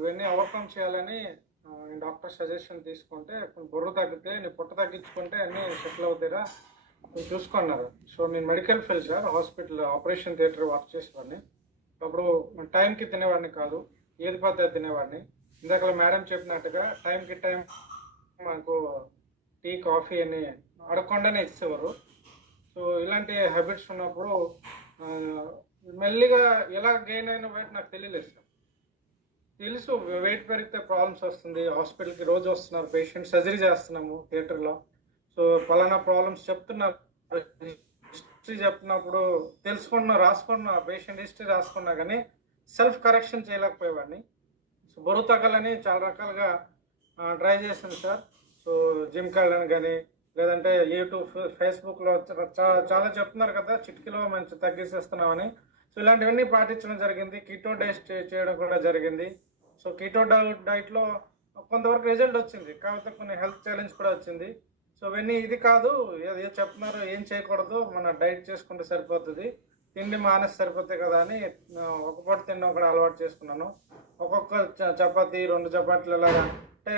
ఇవన్నీ ఓవర్కమ్ చేయాలని doctor suggestion తీసుకుంటే బరువు తగ్గితే నీ పొట్ట తగ్గించుకుంటే అన్నీ సెటిల్ అవుతాయిరా మీరు చూసుకున్నారు. సో నేను medical field sir, hospital operation theatre work చేసేవాడిని. అప్పుడు టైంకి తినేవాడిని కాదు, ఏది పడితే తినేవాడిని. ఇందాక మేడం చెప్పినట్టుగా టైంకి టైం మాకు టీ కాఫీ అని అడగకుండానే ఇచ్చేవారు. సో ఇలాంటి హ్యాబిట్స్ ఉన్నప్పుడు మెల్లిగా ఎలా గెయిన్ అయిన వెయిట్ నాకు తెలియలేదు సార్. తెలుసు వెయిట్ పెరిగితే ప్రాబ్లమ్స్ వస్తుంది, హాస్పిటల్కి రోజు వస్తున్నారు పేషెంట్, సర్జరీ చేస్తున్నాము థియేటర్లో. సో పలానా ప్రాబ్లమ్స్ చెప్తున్నారు, హిస్టరీ చెప్తున్నప్పుడు తెలుసుకున్నా రాసుకున్నా, పేషెంట్ హిస్టరీ రాసుకున్నా కానీ సెల్ఫ్ కరెక్షన్ చేయలేకపోయేవాడిని. సో బరువు తగ్గాలని చాలా రకాలుగా ట్రై చేశాను సార్. సో జిమ్కి వెళ్ళాను కానీ, లేదంటే యూట్యూబ్ ఫేస్బుక్లో చాలా చెప్తున్నారు కదా చిటికీలో మంచి తగ్గిసేస్తున్నామని. సో ఇలాంటివన్నీ పాటించడం జరిగింది. కీటో డైట్ చేయడం కూడా జరిగింది. సో కీటో డైట్లో కొంతవరకు రిజల్ట్ వచ్చింది, కాకపోతే కొన్ని హెల్త్ ఛాలెంజ్ కూడా వచ్చింది. సో ఇవన్నీ ఇది కాదు, ఏదో చెప్తున్నారు ఏం చేయకూడదు, మన డైట్ చేసుకుంటే సరిపోతుంది, తిండి మానేసి సరిపోతాయి కదా అని ఒక పూట తినడం కూడా అలవాటు చేసుకున్నాను. ఒక్కొక్క చపాతీ 2 చపాతీలు ఇలాగా అంటే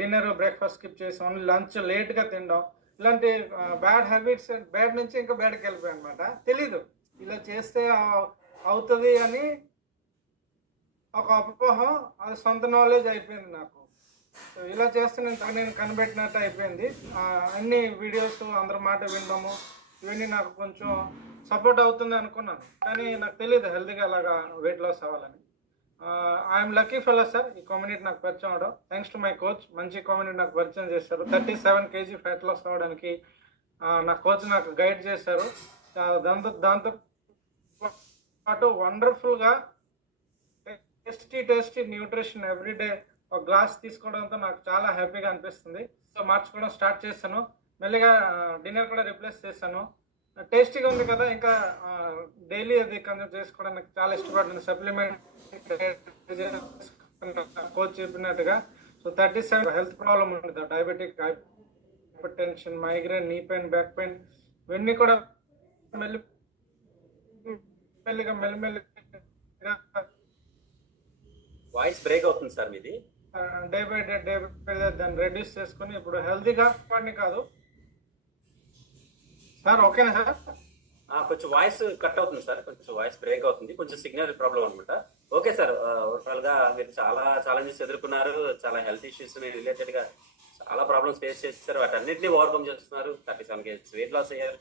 డిన్నర్ బ్రేక్ఫాస్ట్ స్కిప్ చేసి ఓన్లీ లంచ్ లేట్గా తినడం, ఇలాంటి బ్యాడ్ హ్యాబిట్స్, బ్యాడ్ నుంచి ఇంకా బ్యాడ్కి వెళ్ళిపోయాయి అనమాట. తెలీదు ఇలా చేస్తే అవుతుంది అని ఒక అపోహం, అది సొంత నాలెడ్జ్ అయిపోయింది నాకు. సో ఇలా చేస్తే నేను కనిపెట్టినట్టు అయిపోయింది. అన్ని వీడియోస్ అందరి మాట వినడము ఇవన్నీ నాకు కొంచెం సపోర్ట్ అవుతుంది అనుకున్నాను, కానీ నాకు తెలియదు హెల్తీగా అలాగా వెయిట్ లాస్ అవ్వాలని. ఐఎమ్ లక్కీ ఫెలో సార్, ఈ కమ్యూనిటీ నాకు పరిచయం అవడం. థ్యాంక్స్ టు మై కోచ్, మంచి కమ్యూనిటీ నాకు పరిచయం చేశారు. 37 kg ఫ్యాట్ లాస్ అవ్వడానికి నా కోచ్ నాకు గైడ్ చేశారు. దాంతో పాటు వండర్ఫుల్గా టేస్టీ న్యూట్రిషన్ ఎవ్రీడే ఒక గ్లాస్ తీసుకోవడంతో నాకు చాలా హ్యాపీగా అనిపిస్తుంది. సో మార్చుకోవడం స్టార్ట్ చేశాను. మెల్లిగా డిన్నర్ కూడా రిప్లేస్ చేశాను. టేస్టీగా ఉంది కదా, ఇంకా డైలీ అది కన్జ్యూమ్ చేసుకోవడానికి చాలా ఇష్టపడుతుంది. సప్లిమెంట్ కోచ్ చెప్పినట్టుగా. సో 37 హెల్త్ ప్రాబ్లమ్ ఉంటుంది, diabetic, hyper tension, migraine, knee pain, back pain, ఇవన్నీ కూడా మెల్లిగా వాయిస్ బ్రేక్ అవుతుంది సార్ మీది. డే బై డే దాన్ని రెడ్యూస్ చేసుకుని ఇప్పుడు హెల్తీగా పని కాదు సార్. ఓకేనా సార్? కొంచెం వాయిస్ కట్ అవుతుంది సార్, కొంచెం వాయిస్ బ్రేక్ అవుతుంది, కొంచెం సిగ్నల్ ప్రాబ్లం అనమాట. ఓకే సార్, ఓవరాల్ గా మీరు చాలా ఛాలెంజెస్ ఎదుర్కొన్నారు, చాలా హెల్త్ ఇష్యూస్ రిలేటెడ్ గా చాలా ప్రాబ్లమ్స్ ఫేస్ చేస్తారు, వాటన్నిటిని ఓవర్కమ్ చేస్తున్నారు. 37 kg వెయిట్ లాస్ అయ్యారు.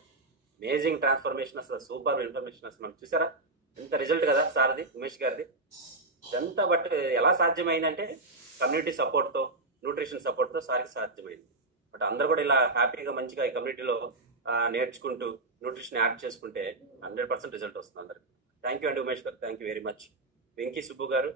అమేజింగ్ ట్రాన్స్ఫర్మేషన్, అసలు సూపర్ ఇన్ఫర్మేషన్. అసలు మనం చూసారా ఎంత రిజల్ట్ కదా సార్ది, ఉమేష్ గారిది ఇదంతా. బట్ ఎలా సాధ్యమైందంటే కమ్యూనిటీ సపోర్ట్తో, న్యూట్రిషన్ సపోర్ట్తో సార్కి సాధ్యమైంది. బట్ అందరూ కూడా ఇలా హ్యాపీగా మంచిగా ఈ కమ్యూనిటీలో నేర్చుకుంటూ న్యూట్రిషన్ యాడ్ చేసుకుంటే 100% రిజల్ట్ వస్తుంది అందరికి. థ్యాంక్ యూ అండి ఉమేష్ గారు, thank you very much. Venky Subbu గారు.